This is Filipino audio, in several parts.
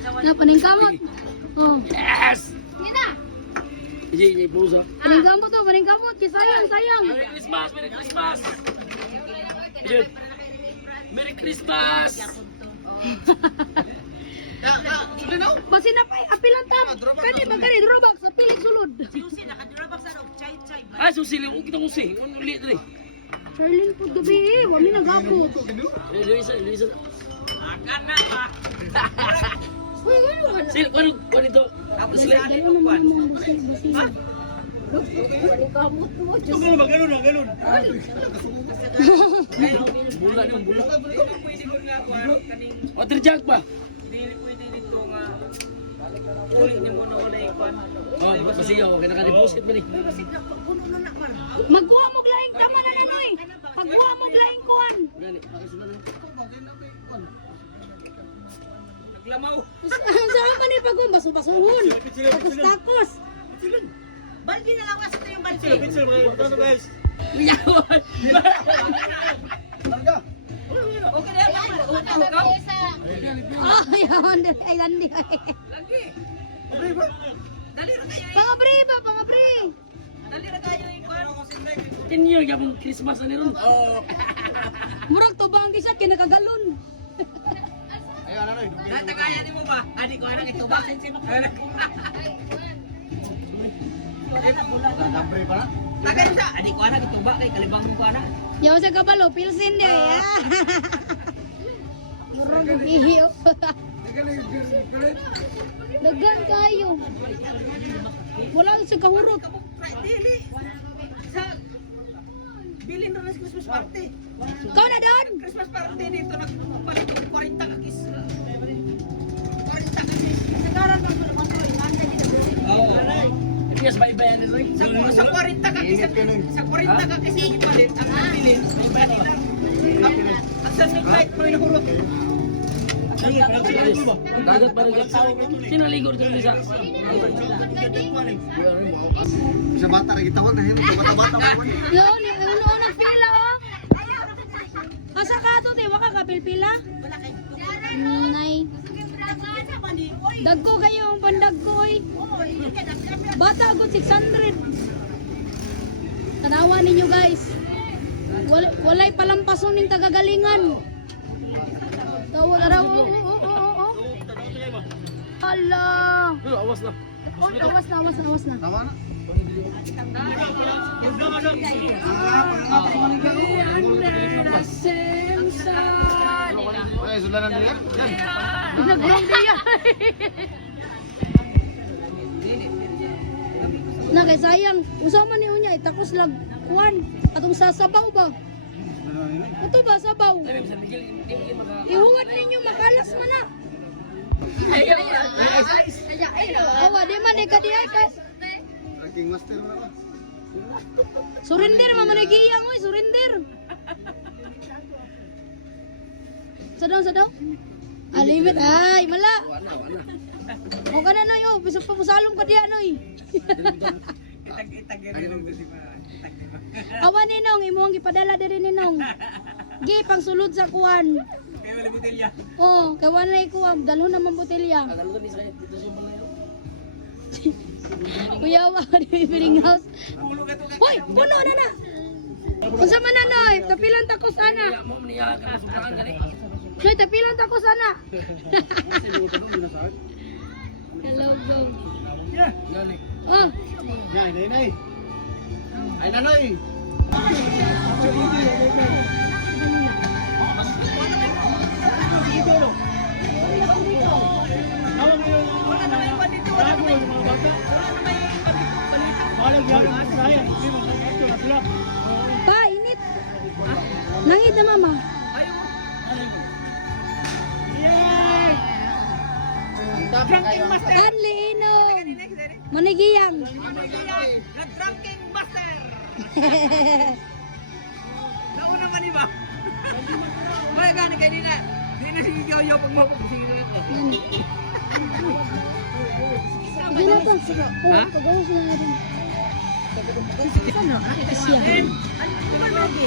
Na paningkamot. Oh. Yes! Nina. Iji, puso. Paningkamot to, paningkamot. Sayang, sayang. Merry Christmas! Merry Christmas! Iji. Merry Christmas! Basi na pa, apilan tam. Pwede ba gani, drobak sa piling sulod. Ay, susili. Huwag kita kusi. Ano ulit rin? Charlene po gabi eh, wami naghapo. Luisa, Luisa. Akan na ba? Uy, wala. Sino, kano ito? Slide. Ayaw naman mga basi. Ha? Paningkamot mo, Diyos. Ganun. Bula yung bula. O, terjag pa. Oh, masiyaw. Kaya nakalibusit ba ni? Magkuha mo glaing tama na nanoy. Pagkuha mo glaing kuan. Naglamaw. Saan ka ni pagkuha? Baso-basuhon. Takos-takos. Baldi na lang kasi ito yung baldi. Guys. Yawan. Okay na yan. Ah, yawan din. Ay, landi. Lagi. Dali na kayo. Pangabri ba? Pangabri. Dali na kayo ikon. Inyo, yung Christmas na niron. Murag to ba ang gisat kinakagalon. Natagayan mo ba? Ani ko anang ito ba? Tagan siya. Ani ko anang ito ba? Kay kalibang ko anang. Yaw sa kabalo, pilsin di. Murag ihiyo. Dagan kayo. Wala sa kahurot. Dili. Sa bilin na sa Christmas party. Kau na doon? Christmas party dito nagpalit ng 40 kakis. 40 kakis. Nagaran ng mga nanda dito. Oo. Yes, may bayan nila. Sa 40 kakis. Sa 40 kakis yung ipalit ang bilin. May bayan nila. Ang Sunday night mo inahurot. Dagat pa rin. Sino ligo dito Lisa? Sa bata lagi tawag na hindi bata-bata mo. Yun, uno nagpila oh. Asa ka to, te? Waka ka pilpila? Nay. Dagko kayo ang pandagko oy. Bata agad 600. Tanawa ninyo guys. Walay palampason ning tagagalingan. Tawag araw. Hala. Awas na. Awas na. Tama na. Ay, sulanan nila. Nagulong diya. Na kay sayang, usama ni unya itakos lag kuan atong sasabaw ba? Ito ba sabaw? Ihuwat ninyo makalas man na. Awa di man ka diay ka. Ranking master mo na. Surrender mamanagiyang oy, surrender. Sadaw. Alimit ay mala. Mo kana noy oh, bisag pa musalom ka diya noy. Awan ninong imo ang gipadala diri ninong. Gi pang sulod sa kuan. Oh, kawan na kuan, dalhon naman botelya. Kuyawa di evening house. Hoy, puno na na. Unsa man na noy? Tapilan takos ana. Noy, tapilan takos ana. Hello, go. Oh, Nay. Ay nanoy. pa init. Nangid na mama. Drinking master. Anli inom. Manigiyang. Nag-drinking master. Nauna ka ni ba? May gani kanina. Hindi na sigigaw pag mapagsigil ito. Sige na to. Oh, tagawin sila nga rin. Siya. Ano ba lagi?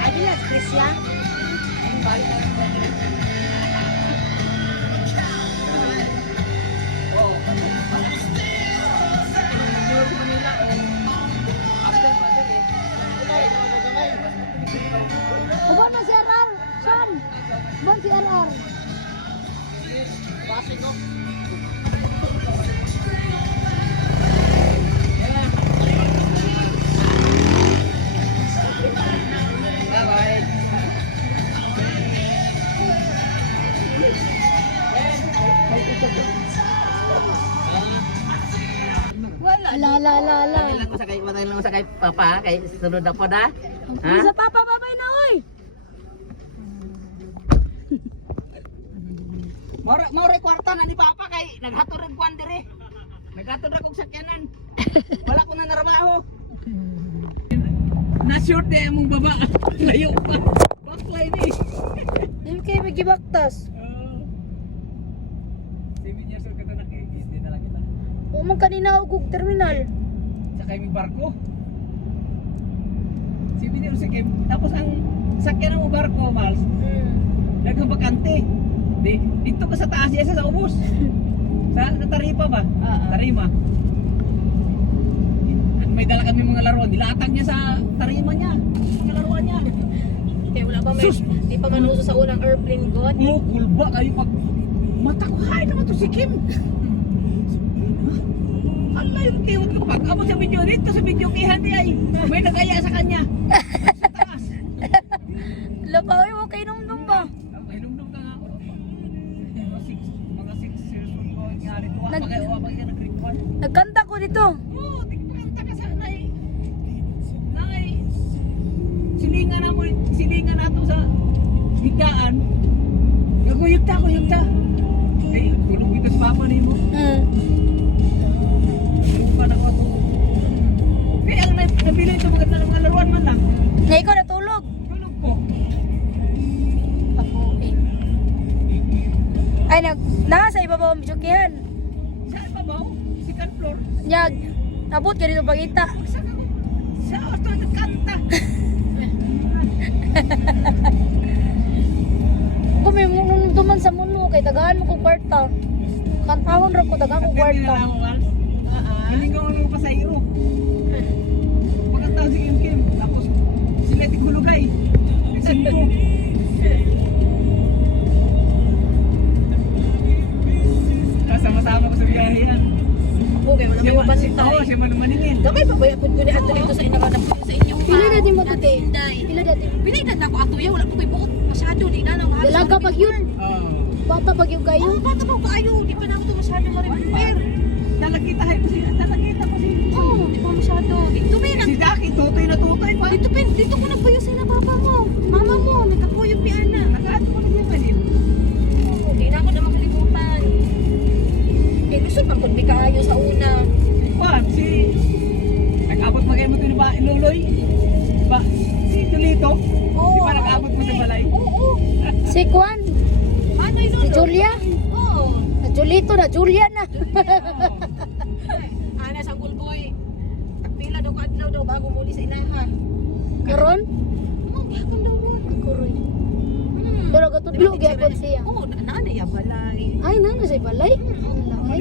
Adilas, Krisya. Balik na lang. Oo. Siguro sa Manila eh. After pa din eh. Uban na si RR. Saan? Uban si RR. Base ko. Bye-bye. La la la la. Matay lang ko sa kay Papa, kay sunod na po na. Ha? Sa papa babay na oy. Maura kwarta na ni Papa kay naghatod og kwan dire. Naghatod ra kog sakyanan. Wala ko na narabaho. Na-short eh mong baba. Layo pa. Backline eh. Dili kay magibaktas. 7 years old ka na kay hindi na lang kita. O man kanina og terminal. Sa kay may barko. 7 years kay tapos ang sakyanan mo barko, Mals. Nagbakante. Dito ka sa taas yan sa ubos. Sa Taripa ba? Tarima. May dala kami mga laruan. Dilatag niya sa Tarima niya. Mga laruan niya. Kaya wala pa may, di pa man uso sa unang airplane god. Oh, kulba kayo pag mata ko. Hay naman to si Kim. Allah yung kiwat ko pag abot sa video dito sa video kihan niya ay may nagaya sa kanya. Sa taas. Labaw mo kay nung ba? Hinumdum ka nga. Mga 6 years old ko. Nyari ko. Nag- Pag-iwa pa yan nag-grade 1. Nagkanta ko dito. Oo, tigpakanta ka sana eh. Nay, silingan na to sa higdaan. Gaguyog ta. Eh, tulog ito sa papa ni mo. Pa na ako. Kaya ang nabili ito maganda ng mga laruan man lang. Na ikaw natulog. Tulog ko. Papuin. Ay nasa ibabaw ang jokihan. Saan pa ba? Second floor. Nyag abot ka dito pagita. Saan ako? Sa auto nagkanta. Kung may nung duman sa muno kay tagahan mo ko kwarta. Kantahon ra ko dagan ko kwarta. Hindi ko ano pa sa iyo. Pagkatao si Kim. Tapos sila tigulugay. Nagsimbo. Kasama-sama ko sa biyahe yan. Ako kaya wala may mapasita. Oo, siya manumaningin. Gamay pa ba yung ko ni ato dito sa inakanap ko sa inyo? Pila natin matuti. Inday. Pila natin. Pili na ako ato ya, wala ko may buot masyado di na nang halos. Dalaga pag yun. Oo. Bata pag yung kayo. Oh, bata pa kaayo, di pa na ako to masyado ma-repair. Nalagkita ko si Oh, di pa masyado. Dito pa Si Jackie, tutoy na tutoy pa. dito ko nagpuyo sa papa mo. Mama mo, nagkapuyog ni Ana. Nag-ato ko na niya kanil. Oh, di na ako na makalimutan. Eh, gusto pa kung di kaayo sa una. Juan, nag-abot mo kayo mo ito ni ba, Luloy? Ba, si Tulito? Oo. Di ba nag-abot mo sa balay? Oo. Si Kwan. Ano yun? Si Julia. Oo. Na Julito na Julia na. Ana sa Gulboy. Pila daw ka adlaw daw bago muli sa inahan. Karon? Oh, gihapon daw ron. Kuroy. Pero gatudlo gyapon siya. Oo, naanay ya balay. Ay nana sa balay. Ay.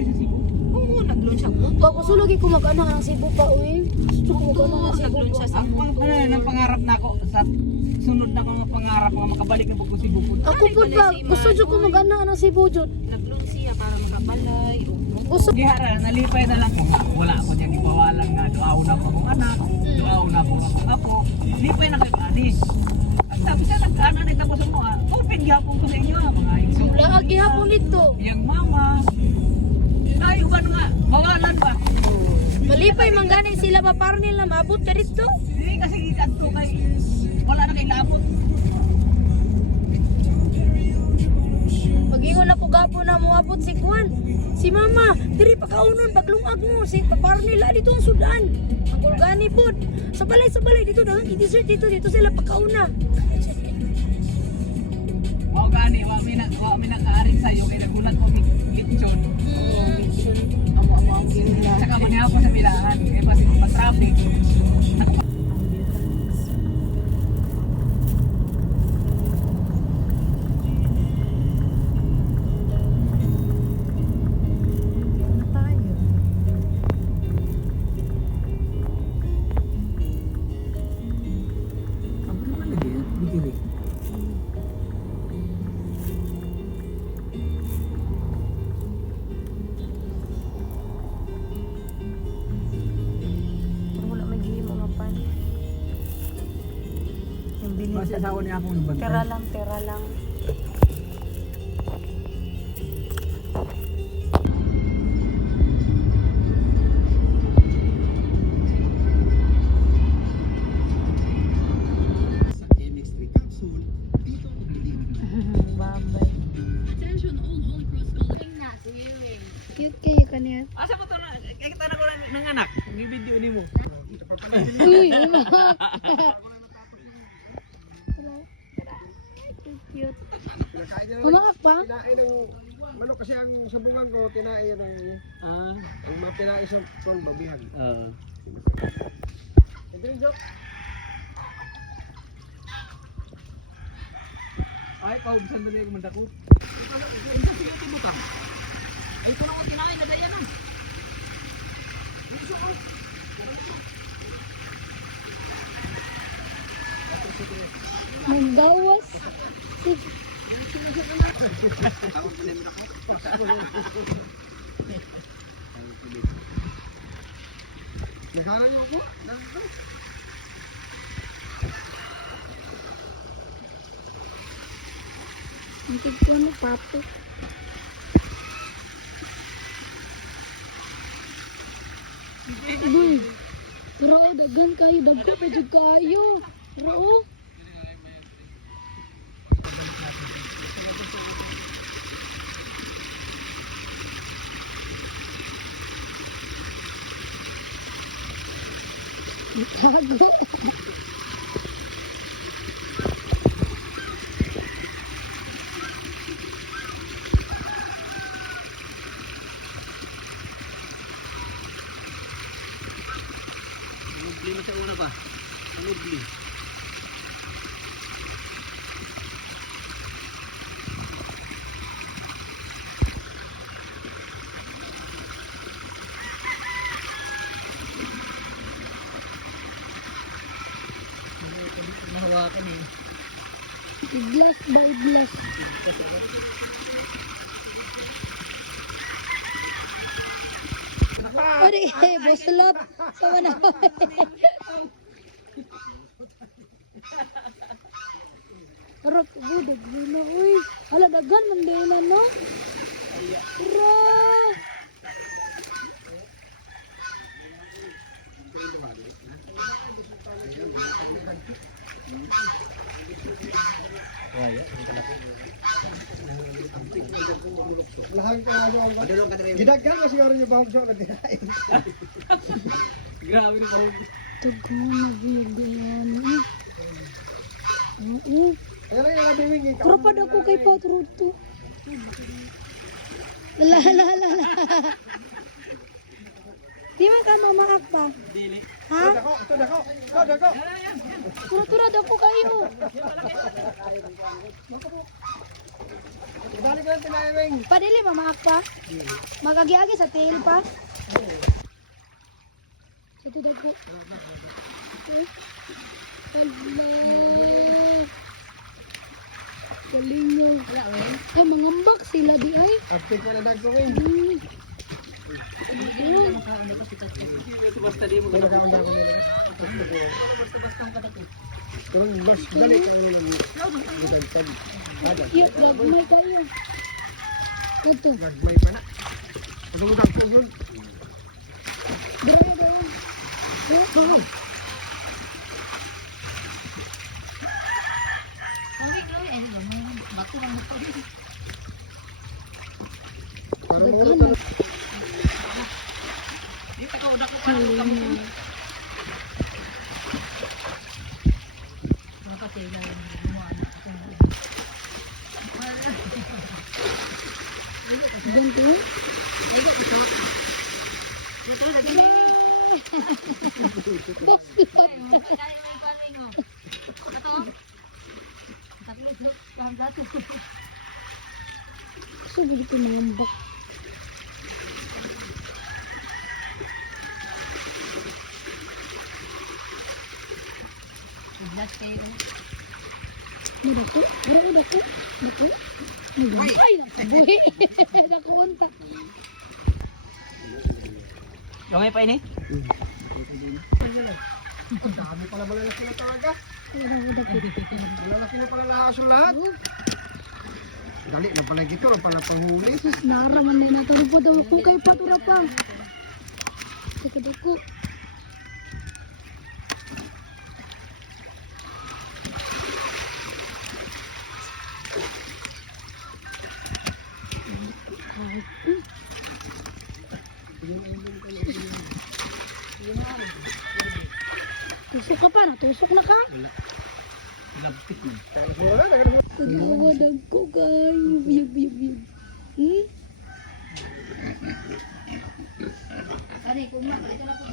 Oo, nag-lunch ako. Pag usulog ko mag-ana ng Cebu pa uy. Gusto ko mag-ana ng Cebu Nag-lunch pa. siya sa moto. Ano na, pangarap na ako sa sunod na mga pangarap mga makabalik na po si Bukod. Ako po ba, gusto dyan ko mag-ana ng Cebu dyan. Nag-lunch siya para makabalay. Gusto. Gihara, nalipay na lang ko. Wala ako niyang ipawalan nga. Duaw na po akong anak. Duaw na po akong apo. Lipay na kayo ani. Ang sabi siya, nag-ano na tapos mo ha. Open gihapon ko sa inyo ha, mga iso. Laagi hapon nito. Yang mama. Ay, uban nga. Bawalan ba? Malipay mangganay sila maparnil na maabot ka dito. Hindi kasi adto kay wala na kay labot. Pag-ingon na ko gapo na mo abot si Kwan. Si Mama, diri pa kaunon paglungag mo si paparnil dito ang sudan. Ang organi pod. Sa balay dito na, i-dessert dito sila pagkauna. Wa gani, wa mina kaaring sayo kay nagulat ko ni lechon. Amo-amo ang gila. Saka manihaw pa sa bilahan kay pa traffic. sa asawa niya akong nagbantay. Pera lang. Sa MX3 capsule, dito ang piling. Babay. Cute kayo kanina. Asa mo to na? Kita na ko ng anak. May video ni mo. Uy, ano? Cute. Pinakain niya Kumakak pa? Kinain ng, ano kasi ang sabungan ko, kinain ng, ang mga kinain sa pang babihan. Ito yung joke. Ay, paubusan na yung mandakot. Ay, ito na ko kinain na daya na. Magbawas. Nakanan mo po? Ang cute ko ano, pato. Uy, pero dagan kayo, dagko pa jud kayo. Pero tago. Nubli mo sa una pa. Nubli. Nahawakan eh. Iglas ba iglas? Ari, boslot. Sama na. Arap, daghan na, uy. Hala, daghan, mandela, no? Ura! Lahang ka nga doon. Gidagkan mo siguro yung bahog siya nagkakain. Grabe na bahog. Daghan na, biyagayan. Oo. Ayan lang yung labing eh. Kurapad ako kay Patruto. Lala. Di man ka mamaak pa. Dili. Ha? Ito dako. Turad ako kayo. Dali ka lang tinayawing. Padili mamaak pa. Magagi-agi sa tail pa. Ito dako. Allah. Galing nyo. Ay, mangambak sila di ay. Aktik ko na dagkawin. Basta di mo Kaya nakaon ako nila. Karong mas dali ka lang gidagkan. Ada. Cute, gagmay kayo. Ito. Nagmay pa na. Ano mo dagko yun? Dere daw. Parang mura talaga. Galing. Ganto? Boslot. Sabi ko nambak. Dako? Pero dako? Dako? Ay, nakabuhi. Nakuunta. Gamay pa ini? Ang dami pala malalaki na talaga. Dako. Malalaki na pala lahaso lahat. Dali na pala gito, na pala panghuli. Sus, naraman na nato po daw ko kay patura pa. Dako. Tusok ka pa, natusok na ka. Labtit man. Wala, nagano. Nagwawadag ko kayo. Biyag. Hmm? Ari, kumaka. Ito na po,